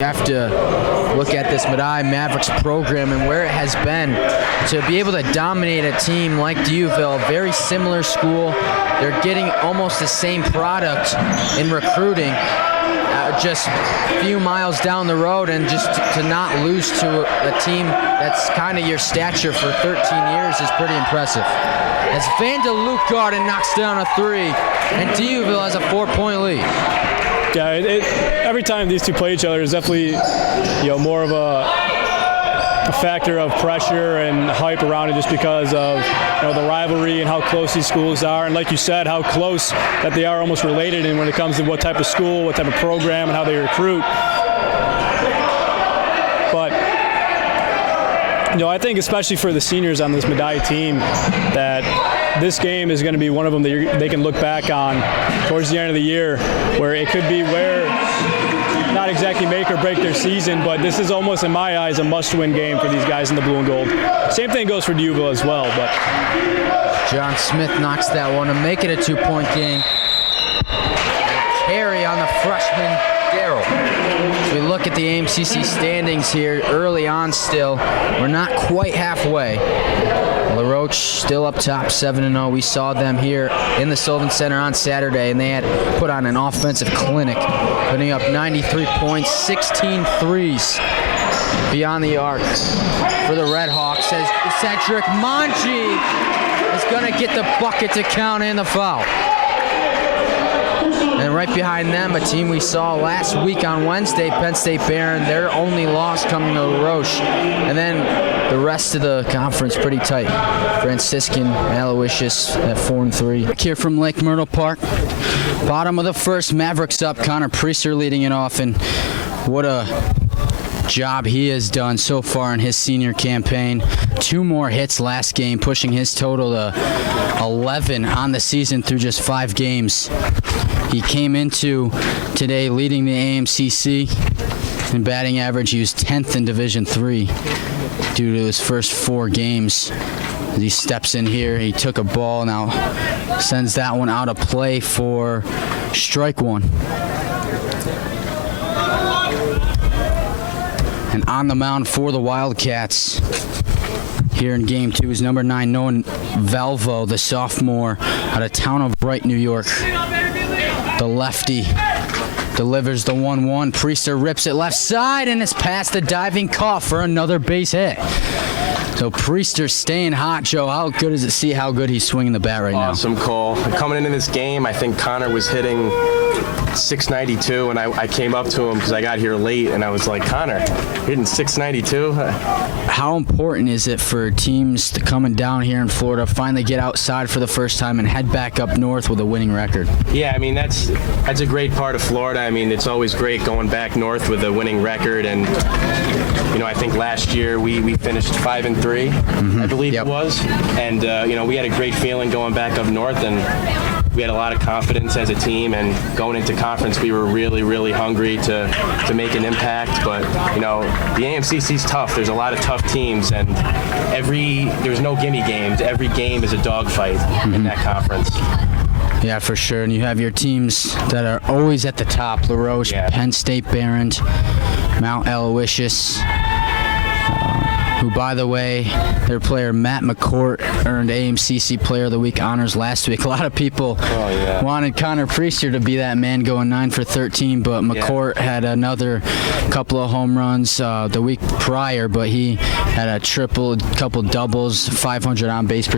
You have to look at this Medaille Mavericks program and where it has been to be able to dominate a team like Duville, very similar school. They're getting almost the same product in recruiting, just a few miles down the road, and just to not lose to a team that's kind of your stature for 13 years is pretty impressive. As Van de Lucaarden knocks down a three, and Duville has a 4-point lead. Yeah, every time these two play each other is definitely, more of a factor of pressure and hype around it, just because of the rivalry and how close these schools are, and like you said, how close that they are, almost related. And when it comes to what type of school, what type of program, and how they recruit, but I think especially for the seniors on this Medaille team, that this game is going to be one of them that they can look back on towards the end of the year, where it could be not exactly make or break their season, but this is almost, in my eyes, a must-win game for these guys in the blue and gold. Same thing goes for Duville as well. But John Smith knocks that one to make it a 2-point game. Carry on the freshman, Darrell. As we look at the AMCC standings here early on still, we're not quite halfway. LaRoche still up top, 7-0. We saw them here in the Sullivan Center on Saturday, and they had put on an offensive clinic, putting up 93 points, 16 threes beyond the arc for the Red Hawks, as Cedric Monchi is going to get the bucket to count and the foul. And right behind them, a team we saw last week on Wednesday, Penn State Barron, their only loss coming to LaRoche. And then the rest of the conference pretty tight. Franciscan, Aloysius at 4-3. Back here from Lake Myrtle Park. Bottom of the first, Mavericks up. Connor Priester leading it off, and what a job he has done so far in his senior campaign. 2 more hits last game, pushing his total to 11 on the season through just 5 games. He came into today leading the AMCC in batting average. He was 10th in Division III due to his first 4 games. As he steps in here, he took a ball, now sends that one out of play for strike one. And on the mound for the Wildcats here in Game 2 is number 9, Noah Valvo, the sophomore out of Town of Bright, New York. The lefty delivers the 1-1. Priester rips it left side, and it's past the diving Koff for another base hit. So Priester staying hot. Joe, how good is it? See how good he's swinging the bat right now. Awesome, Cole. Coming into this game, I think Connor was hitting 692, and I came up to him because I got here late, and I was like, Connor, hitting 692? How important is it for teams to coming down here in Florida finally get outside for the first time and head back up north with a winning record? Yeah, I mean, that's a great part of Florida. I mean, it's always great going back north with a winning record, and I think last year we finished 5-3, I believe it was, and we had a great feeling going back up north, and we had a lot of confidence as a team, and going into conference we were really, really hungry to make an impact. But the AMCC's tough. There's a lot of tough teams, and there's no gimme games. Every game is a dogfight in that conference. Yeah, for sure. And you have your teams that are always at the top: LaRoche, Penn State Barron, Mount Aloysius. Who, by the way, their player Matt McCourt earned AMCC Player of the Week honors last week. A lot of people wanted Connor Priester to be that man, going 9 for 13, but McCourt had another couple of home runs the week prior, but he had a triple, couple doubles, 500 on base percentage.